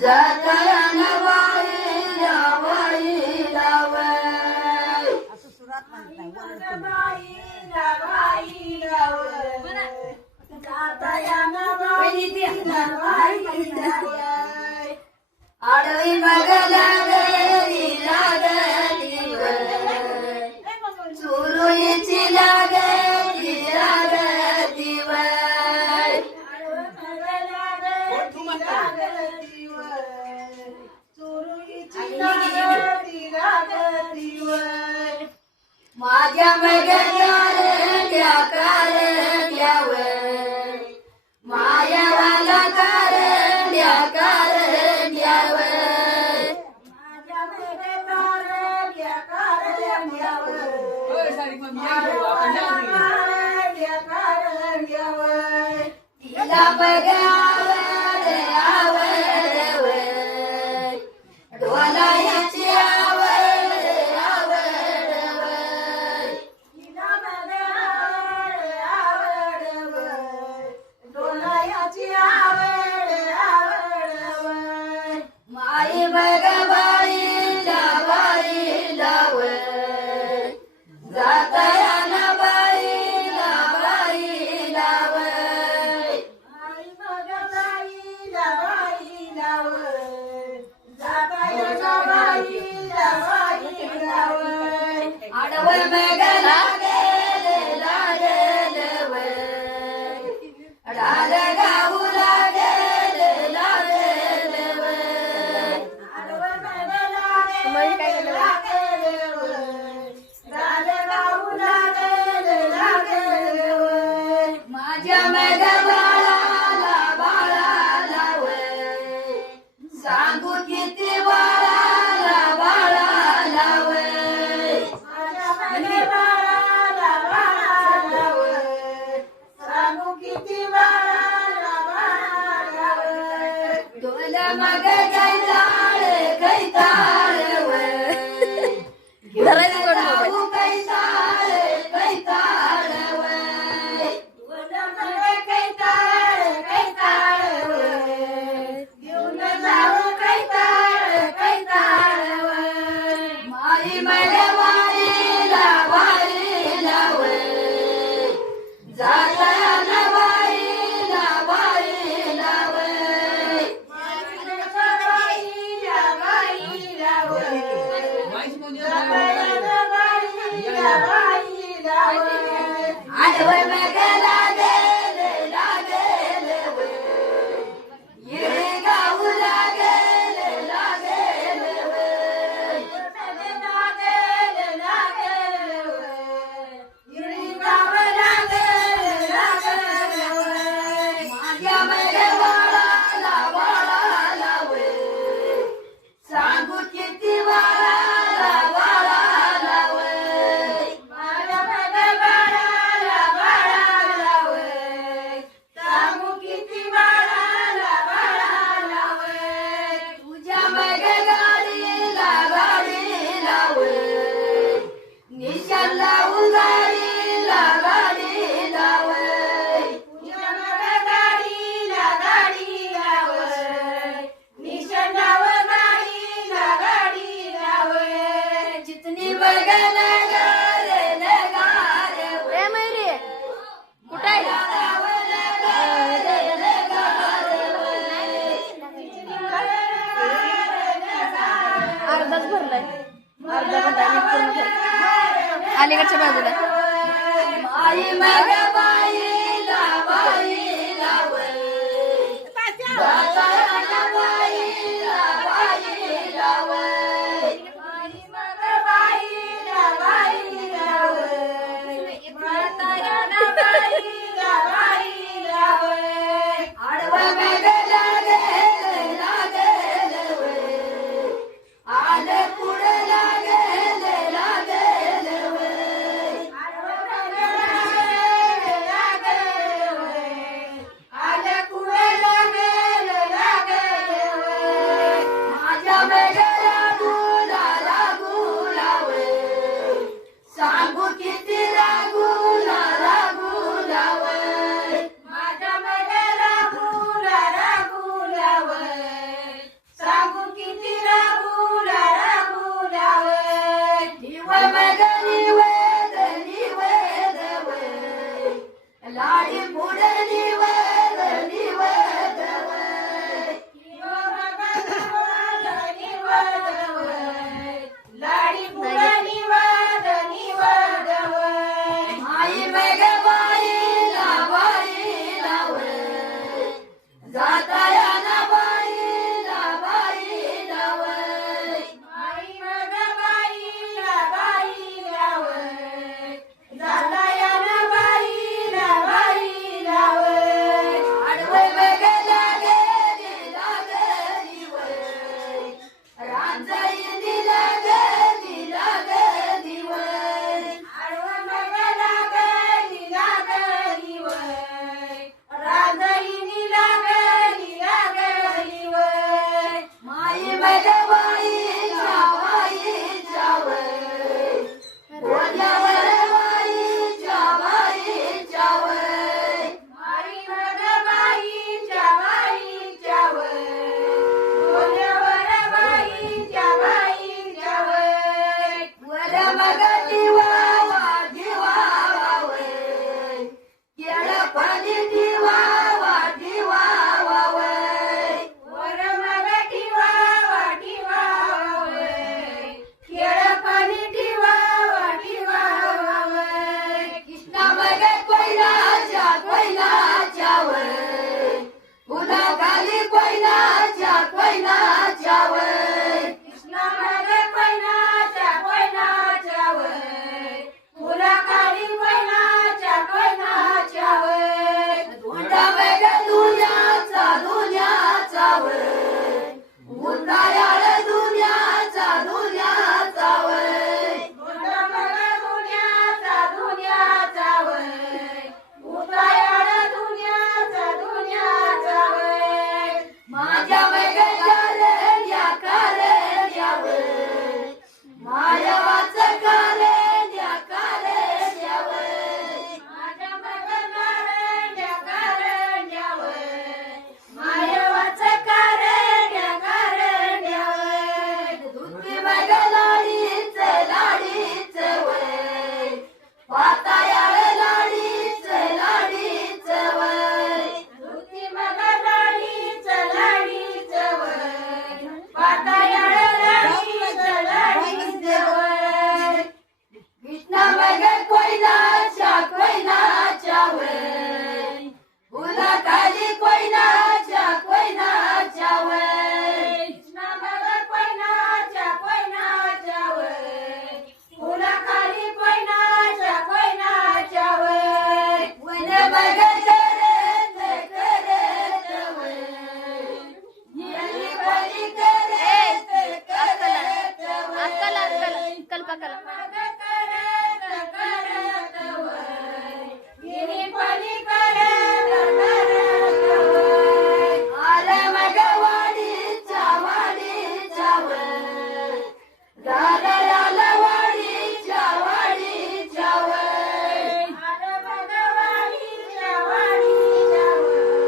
जाताना बाईला बाईला वय असं सुरात म्हणत नाही बाईला बाईला वय जाताना बाईला बाईला वय आडवी बघला गरी लागली वय चुरुईची लागली लागली वय माझ्या मगल्या कारल्यावर मायावाला कारल्यावर माझ्या मगल्या कारल्यावर तिला बघावड आवड ढोलायची आवड तिला बघावड आवड ढोलायची आवड माई बघ बाईला बाईला जाताना बाईला बाईला माई बघ बाईला बाईला जाताना बाईला बाईला आडवं बघ लागेल लागेल डाल गाऊ लागेल लागेल आडवं बघ लागेल लागेल डाल गाऊ लागेल लागेल माझ्या मग बाळाला बाळाला सांगू किती बाळाला बाळाला माझ्या मग बाळाला बाळाला सांगू किती बाळाला बाळाला तुला मग कैताळ कैताळ कैताळ कैताळ तुला मग कैताळ कैताळ घेऊन जाऊ कैताळ कैताळ माई मग वारीला वारीला जाताना बाईला बाईला बाईला बाईला जाताना बाईला बाईला आडवं मग लागेल लागेल येळे गाऊ लागेल लागेल लागेल लागेल येळे गाव लागेल लागेल माझ्या मग बाळाला बाळाला सांगू किती बाळाला बाळाला माझ्या मग बाळाला बाळाला सांगू किती बाळाला बाळाला तुझ्या मग गाडीला गाडीला निशाण लावू गाडीला गाडीला तुझ्या मग गाडीला गाडीला निशाण लाव गाडीला गाडीला चितनी बघायला गारे लगारे ए मयुरी कुठे आहे अर्धाच भरलाय अर्धा भरलाय पूर्ण भरलाय अलीकडच्या बाजूला माई मग बाईला बाईला जाताना बाईला बाईला माई मग बाईला बाईला जाताना बाईला बाईला आडवं मग लागेल लागेल आलं पुढं लागेल लागेल आडवं मग लागेल लागेल कोयनाच्या कोयनाच्या वय कृष्णा मागे कोयनाच्या कोयनाच्या वय फुला काढी कोयनाच्या कोयनाच्या वय धुंडा मागे दुन्याचा दुन्याचा वय उंडायाळ दुन्याचा दुन्याचा वय धुंडा मागे दुन्याचा दुन्याचा वय उंडायाळ दुन्याचा दुन्याचा वय माझ्या मागे कारेल्या कारेल्या वय मायावाचं कारेल्या कारेल्या वय माझ्या मागे कारेल्या कारेल्या वय मायावाचं कारेल्या कारेल्या वय धुती मागे लाडीचे लाडीचे वय पातायाळ लाडीचे लाडीचे वय धुती मागे लाडीचे लाडीचे वय पातायाळ लाडीचे लाडीचे वय कृष्णा मागे कोयनाच्या कोयनाच्या वय फुला खाली कोयनाच्या कोयनाच्या वय कृष्णा मागे कोयनाच्या कोयनाच्या वय फुला खाली कोयनाच्या कोयनाच्या वय वने मागे करेते करेते वय येली कोली करेते करेते वय अक्कल अक्कल कल्पकला